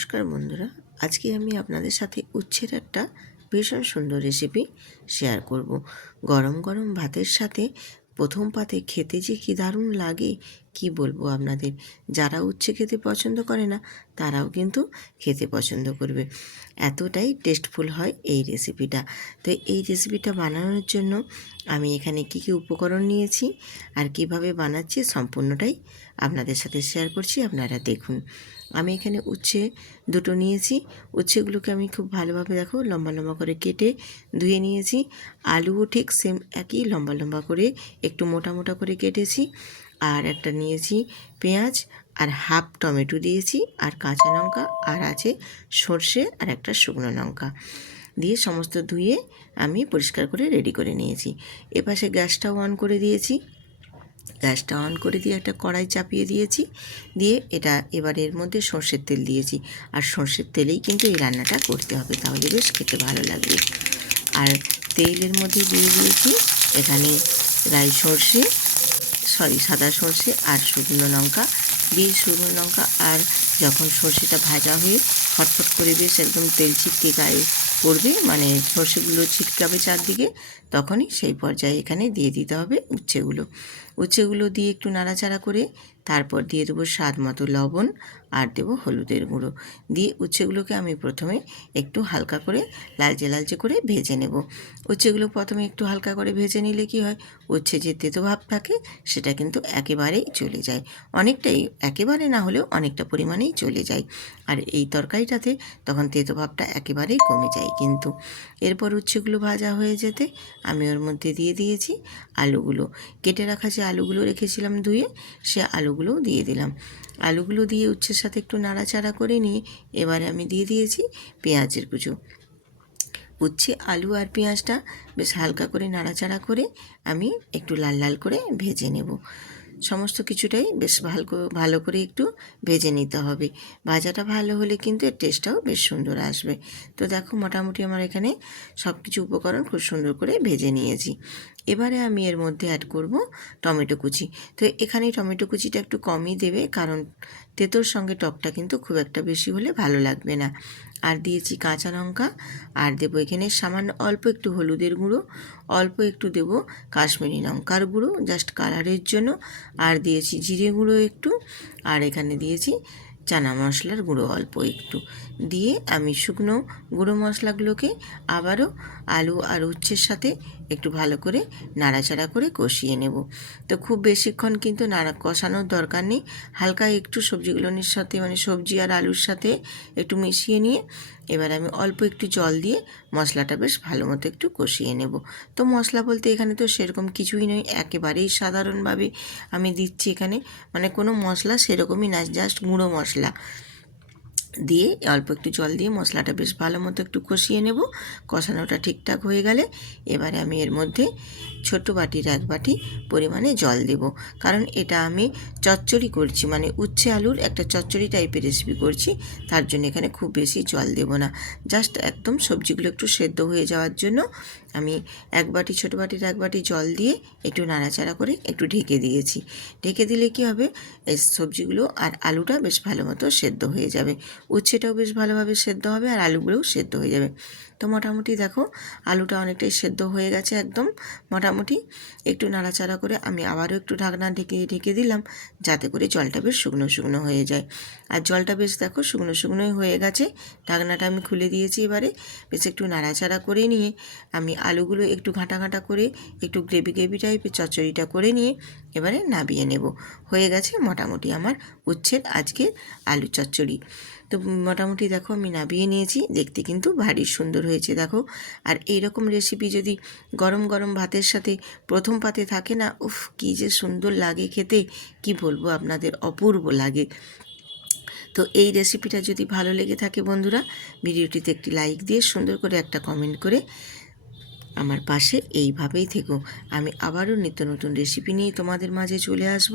নমস্কার বন্ধুরা, আজকে আমি আপনাদের সাথে উচ্ছের একটা ভীষণ সুন্দর রেসিপি শেয়ার করব। গরম গরম ভাতের সাথে প্রথম পাতে খেতে যে কী দারুণ লাগে কি বলবো আপনাদের। যারা উচ্ছে খেতে পছন্দ করে না তারাও কিন্তু খেতে পছন্দ করবে, এতটাই টেস্টফুল হয় এই রেসিপিটা। তো এই রেসিপিটা বানানোর জন্য আমি এখানে কী কী উপকরণ নিয়েছি আর কিভাবে বানাচ্ছি সম্পূর্ণটাই আপনাদের সাথে শেয়ার করছি, আপনারা দেখুন। আমি এখানে উচ্ছে দুটো নিয়েছি। উচ্ছেগুলোকে আমি খুব ভালোভাবে দেখো লম্বা লম্বা করে কেটে ধুয়ে নিয়েছি। আলুও ঠিক সেম একই লম্বা লম্বা করে একটু মোটা মোটা করে কেটেছি। আর একটা নিয়েছি পেঁয়াজ, আর হাফ টমেটো দিয়েছি, আর কাঁচা লঙ্কা, আর আছে সর্ষে আর একটা শুকনো লঙ্কা দিয়ে সমস্ত ধুয়ে আমি পরিষ্কার করে রেডি করে নিয়েছি। এপাশে গ্যাসটাও অন করে দিয়েছি। গ্যাসটা অন করে দিয়ে একটা কড়াই চাপিয়ে দিয়েছি, দিয়ে এটা এবার এর মধ্যে সর্ষের তেল দিয়েছি। আর সর্ষের তেলেই কিন্তু এই রান্নাটা করতে হবে, তাহলে বেশ খেতে ভালো লাগবে। আর তেলের মধ্যে দিয়ে দিয়েছি এখানে সাদা সর্ষে আর শুকনো লঙ্কা দিয়ে শুকনো লঙ্কা। আর যখন সর্ষেটা ভাজা হয়ে ফটফট করে বেশ একদম তেল ছিটকে গায়ে পড়বে, মানে সর্ষেগুলো ছিটকাবে চারদিকে, তখনই সেই পর্যায়ে এখানে দিয়ে দিতে হবে উচ্ছেগুলো দিয়ে একটু নাড়াচাড়া করে তারপর দিয়ে দেবো স্বাদ মতো লবণ আর দেবো হলুদের গুঁড়ো দিয়ে উচ্ছেগুলোকে আমি প্রথমে একটু হালকা করে লালচে লালচে করে ভেজে নেব। উচ্ছেগুলো প্রথমে একটু হালকা করে ভেজে নিলে কি হয়, উচ্ছে যে তেতো ভাব থাকে সেটা কিন্তু একেবারেই চলে যায়, অনেকটাই, একেবারে না হলেও অনেকটা পরিমাণেই চলে যায়। আর এই তরকারিটাতে তখন তেতো ভাবটা একেবারেই কমে যায়। কিন্তু এরপর উচ্ছেগুলো ভাজা হয়ে যেতে আমি ওর মধ্যে দিয়ে দিয়েছি আলুগুলো। কেটে রাখা যে আলুগুলো রেখেছিলাম ধুয়ে, সে আলুগুলোও দিয়ে দিলাম। আলুগুলো দিয়ে উচ্ছের সাথে একটু নাড়াচাড়া করে নিয়ে এবারে আমি দিয়ে দিয়েছি পেঁয়াজের কুচো। উচ্ছে, আলু আর পেঁয়াজটা বেশ হালকা করে নাড়াচাড়া করে আমি একটু লাল লাল করে ভেজে নেব। সমস্ত কিছুটাই বেশ ভালো করে একটু ভেজে নিতে হবে। ভাজাটা ভালো হলে কিন্তু এর টেস্টটাও বেশ সুন্দর আসবে। তো দেখো মোটামুটি আমার এখানে সব কিছু উপকরণ খুব সুন্দর করে ভেজে নিয়েছি। এবারে আমি এর মধ্যে অ্যাড করব টমেটো কুচি। তো এখানে টমেটো কুচিটা একটু কমই দেবে, কারণ তেঁতোর সঙ্গে টকটা কিন্তু খুব একটা বেশি হলে ভালো লাগবে না। আর দিয়েছি কাঁচা লঙ্কা, আর দেবো এখানে সামান্য অল্প একটু হলুদের গুঁড়ো, অল্প একটু দেবো কাশ্মীরি লঙ্কার গুঁড়ো জাস্ট কালারের জন্য, আর দিয়েছি জিরে গুঁড়ো একটু, আর এখানে দিয়েছি চানা মশলার গুঁড়ো অল্প একটু দিয়ে আমি শুকনো গুঁড়ো মশলাগুলোকে আবারও আলু আর উচ্ছের সাথে একটু ভালো করে নাড়াচাড়া করে কষিয়ে নেব। তো খুব বেশিক্ষণ কিন্তু কষানোর দরকার নেই, হালকা একটু সবজিগুলোর সাথে, মানে সবজি আর আলুর সাথে একটু মিশিয়ে নিয়ে এবার আমি অল্প একটু জল দিয়ে মশলাটা বেশ ভালো মতো একটু কষিয়ে নেব। তো মশলা বলতে এখানে তো সেরকম কিছুই নয়, একেবারেই সাধারণভাবে আমি দিচ্ছি এখানে, মানে কোনো মশলা সেরকমই না, জাস্ট গুঁড়ো মশলা দিয়ে অল্প একটু জল দিয়ে মশলাটা বেশ ভালো মতো একটু কষিয়ে নেব। কষানোটা ঠিকঠাক হয়ে গেলে এবারে আমি এর মধ্যে ছোট বাটির 1 বাটি পরিমাণে জল দেব, কারণ এটা আমি চচ্চড়ি করছি, মানে উচ্ছে আলুর একটা চচ্চড়ি টাইপের রেসিপি করছি, তার জন্য এখানে খুব বেশি জল দেব না। জাস্ট একদম সবজিগুলো একটু সেদ্ধ হয়ে যাওয়ার জন্য আমি ছোট বাটির 1 বাটি জল দিয়ে একটু নাড়াচাড়া করে একটু ঢেকে দিয়েছি। ঢেকে দিলে কি হবে, এই সবজিগুলো আর আলুটা বেশ ভালো মতো সেদ্ধ হয়ে যাবে, উচ্ছেটাও বেশ ভালোভাবে সেদ্ধ হবে আর আলুগুলোও সেদ্ধ হয়ে যাবে। তো মোটামুটি দেখো আলুটা অনেকটাই সেদ্ধ হয়ে গেছে একদম মোটামুটি। একটু নাড়াচাড়া করে আমি আবারও একটু ঢাকনা ঢেকে দিলাম, যাতে করে জলটা বেশ শুকনো শুকনো হয়ে যায়। আর জলটা বেশ দেখো শুকনো শুকনোই হয়ে গেছে। ঢাকনাটা আমি খুলে দিয়েছি। এবারে বেশ একটু নাড়াচাড়া করে নিয়ে আমি আলুগুলো একটু ঘাঁটা ঘাঁটা করে একটু গ্রেভি টাইপের চচ্চড়িটা করে নিয়ে এবারে নামিয়ে নেব। হয়ে গেছে মোটামুটি আমার উচ্ছের আজকের আলু চচ্চড়ি। তো মোটামুটি দেখো আমি নামিয়ে নিয়েছি, দেখতে কিন্তু ভারী সুন্দর হয়েছে দেখো। আর এই রকম রেসিপি যদি গরম গরম ভাতের সাথে প্রথম পাতে থাকে না, উফ কী যে সুন্দর লাগে খেতে, কি বলবো আপনাদের, অপূর্ব লাগে। তো এই রেসিপিটা যদি ভালো লেগে থাকে বন্ধুরা, ভিডিওটিতে একটি লাইক দিয়ে সুন্দর করে একটা কমেন্ট করে আমার পাশে এইভাবেই থেকো। আমি আবারও নিত্য নতুন রেসিপি নিয়ে তোমাদের মাঝে চলে আসব।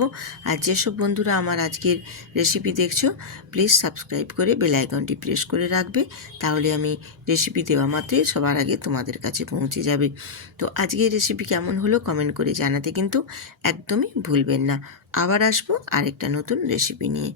আর যেসব বন্ধুরা আমার আজকের রেসিপি দেখছো, প্লিজ সাবস্ক্রাইব করে বেল আইকনটি প্রেস করে রাখবে, তাহলে আমি রেসিপি দেওয়া মাত্রই সবার আগে তোমাদের কাছে পৌঁছে যাবে। তো আজকের রেসিপি কেমন হলো কমেন্ট করে জানাতে কিন্তু একদমই ভুলবেন না। আবার আসবো আরেকটা নতুন রেসিপি নিয়ে।